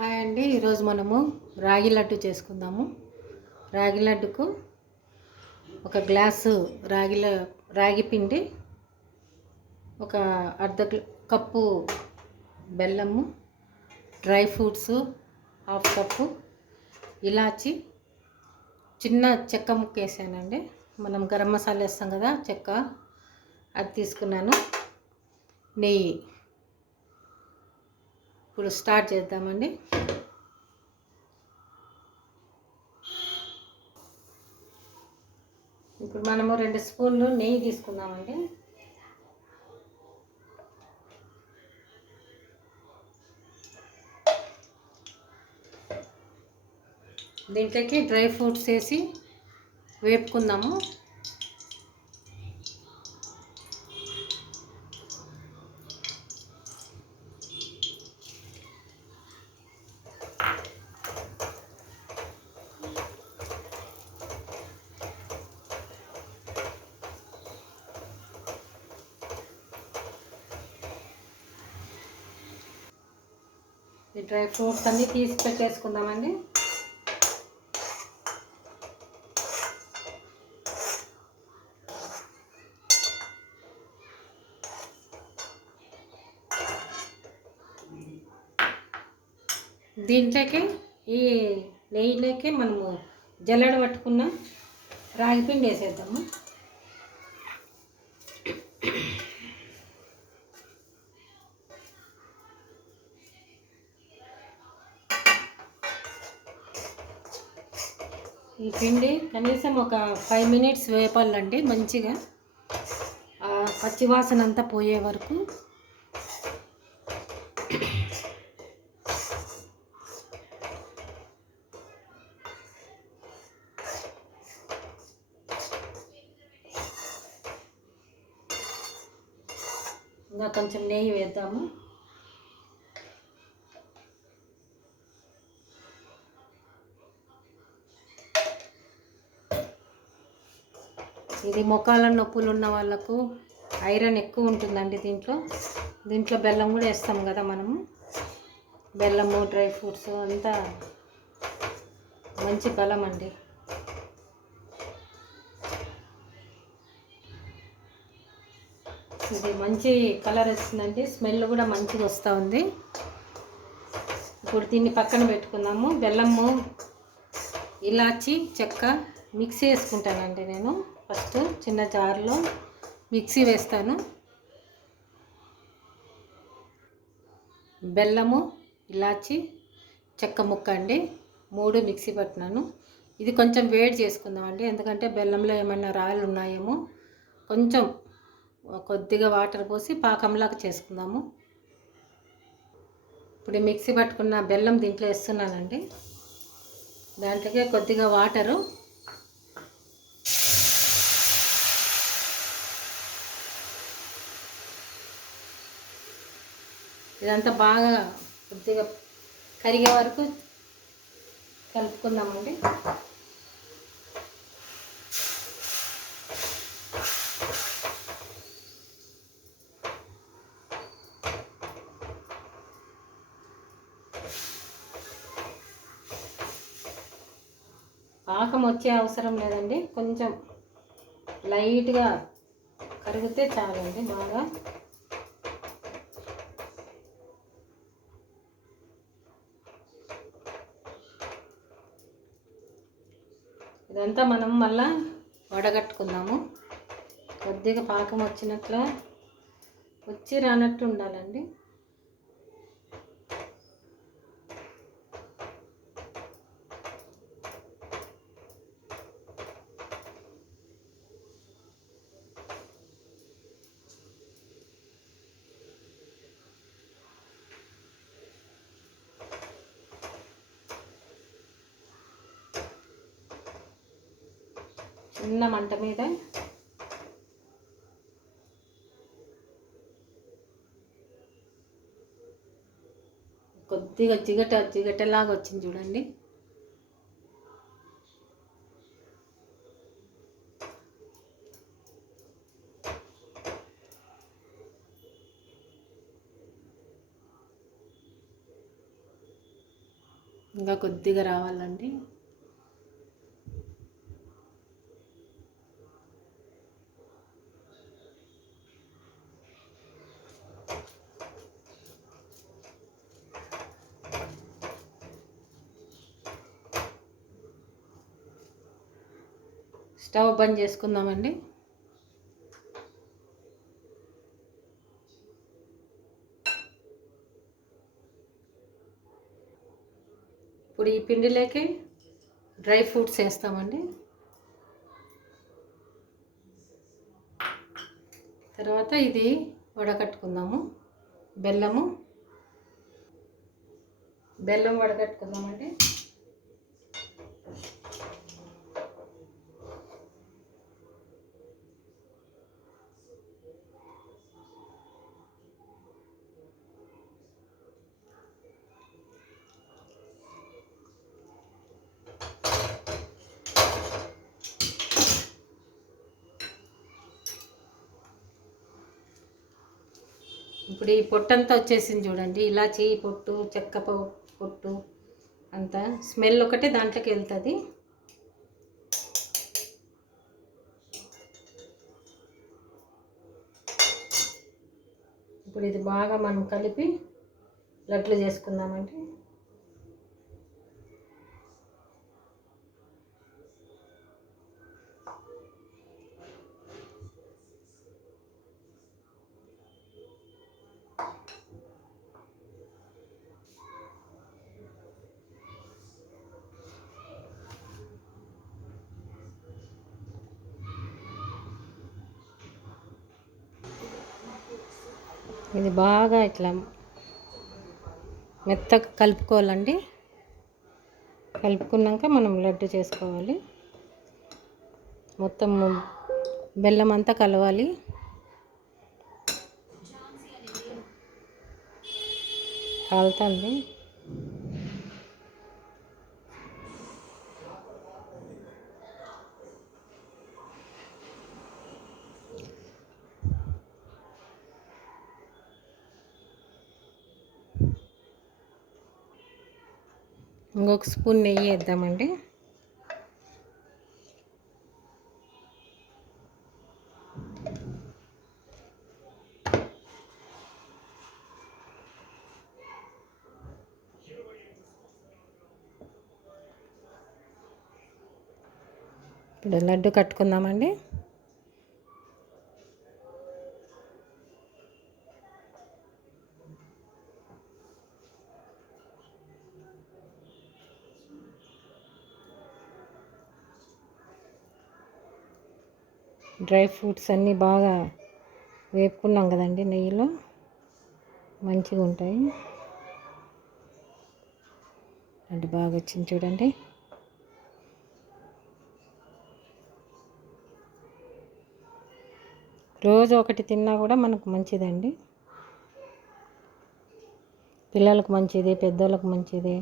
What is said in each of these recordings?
Hi అండి. ఈరోజు మనము రాగి లడ్డు చేసుకుందాము. రాగి లడ్డుకు ఒక గ్లాసు రాగి పిండి, ఒక కప్పు బెల్లము, డ్రై ఫ్రూట్స్ హాఫ్ కప్పు, ఇలాచి, చిన్న చెక్క ముక్క వేసానండి. మనం గరం మసాలా వేస్తాం కదా, చెక్క అది తీసుకున్నాను. నెయ్యి. ఇప్పుడు స్టార్ట్ చేద్దామండి. ఇప్పుడు మనము 2 స్పూన్లు నెయ్యి తీసుకుందామండి. దీంట్లోకి డ్రై ఫ్రూట్స్ వేసి వేపుకుందాము. ఈ డ్రై ఫ్రూట్స్ అన్నీ తీసి పెట్టేసుకుందామండి. దీంట్లోకి ఈ నెయ్యిలోకి మనము జల్లెడ పట్టుకున్న రాగిపిండి వేసేద్దాము. ఈ పిండి కనీసం ఒక 5 మినిట్స్ వేపాలండి. మంచిగా పచ్చివాసన అంతా పోయే వరకు. ఇంకా కొంచెం నెయ్యి వేద్దాము. ఇది మోకాళ్ళ నొప్పులు ఉన్న వాళ్ళకు ఐరన్ ఎక్కువ ఉంటుందండి. దీంట్లో బెల్లం కూడా వేస్తాం కదా మనము. బెల్లము, డ్రై ఫ్రూట్స్ అంతా మంచి బలం అండి. ఇది మంచి కలర్ వస్తుందండి. స్మెల్ కూడా మంచిగా వస్తూ ఉంది. ఇప్పుడు దీన్ని పక్కన పెట్టుకుందాము. బెల్లము, ఇలాచి, చెక్క మిక్సీ వేసుకుంటానండి నేను. ఫస్ట్ చిన్న జార్లో మిక్సీ వేస్తాను. బెల్లము, ఇలాచి, చెక్క ముక్క అండి 3 మిక్సీ పట్టినాను. ఇది కొంచెం వేడి చేసుకుందామండి. ఎందుకంటే బెల్లంలో ఏమైనా రాళ్ళు ఉన్నాయేమో. కొంచెం కొద్దిగా వాటర్ పోసి పాకంలాగా చేసుకుందాము. ఇప్పుడు మిక్సీ పట్టుకున్న బెల్లం దీంట్లో వేస్తున్నానండి. దాంట్లోకే కొద్దిగా వాటరు, ఇదంతా బాగా కొద్దిగా కరిగే వరకు కలుపుకుందామండి. పాకం వచ్చే అవసరం లేదండి. కొంచెం లైట్గా కరిగితే చాలండి. బాగా ఇదంతా మనం మళ్ళా వడగట్టుకుందాము. కొద్దిగా పాకం వచ్చినట్లు వచ్చి రానట్టు ఉండాలండి. చిన్న మంట మీద కొద్దిగా జిగటలాగా వచ్చింది చూడండి. ఇంకా కొద్దిగా రావాలండి. స్టవ్ బంద్ చేసుకుందామండి. ఇప్పుడు ఈ పిండిలోకి డ్రై ఫ్రూట్స్ వేస్తామండి. తర్వాత ఇది వడకట్టుకుందాము. బెల్లం వడకట్టుకుందామండి. ఇప్పుడు ఈ పొట్టంతా వచ్చేసింది చూడండి. ఇలాచి పొట్టు, చెక్క పొట్టు అంతా స్మెల్ ఒకటే దాంట్లోకి వెళ్తుంది. ఇప్పుడు ఇది బాగా మనం కలిపి లడ్లు చేసుకుందామండి. ఇది బాగా ఇట్లా మెత్తగా కలుపుకోవాలండి. కలుపుకున్నాక మనం లడ్డు చేసుకోవాలి. మొత్తం బెల్లం అంతా కలవాలి. కాలుతుంది. ఇంకొక స్పూన్ నెయ్యి వేద్దామండి. ఇప్పుడు లడ్డు కట్టుకుందామండి. డ్రై ఫ్రూట్స్ అన్నీ బాగా వేపుకున్నాం కదండి నెయ్యిలో, మంచిగా ఉంటాయి. అంటే బాగా వచ్చింది చూడండి. రోజు ఒకటి తిన్నా కూడా మనకు మంచిదండి. పిల్లలకు మంచిది, పెద్దోళ్ళకు మంచిది.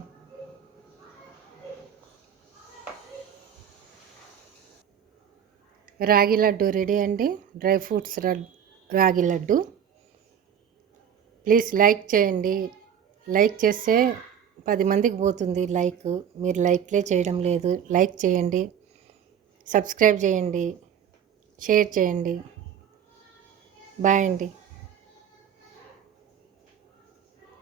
రాగి లడ్డు రెడీ అండి. డ్రై ఫ్రూట్స్ రాగి లడ్డు. ప్లీజ్ లైక్ చేయండి. లైక్ చేస్తే 10 మందికి పోతుంది లైక్. మీరు లైక్లే చేయడం లేదు. లైక్ చేయండి, సబ్స్క్రైబ్ చేయండి, షేర్ చేయండి. బాయ్ అండి.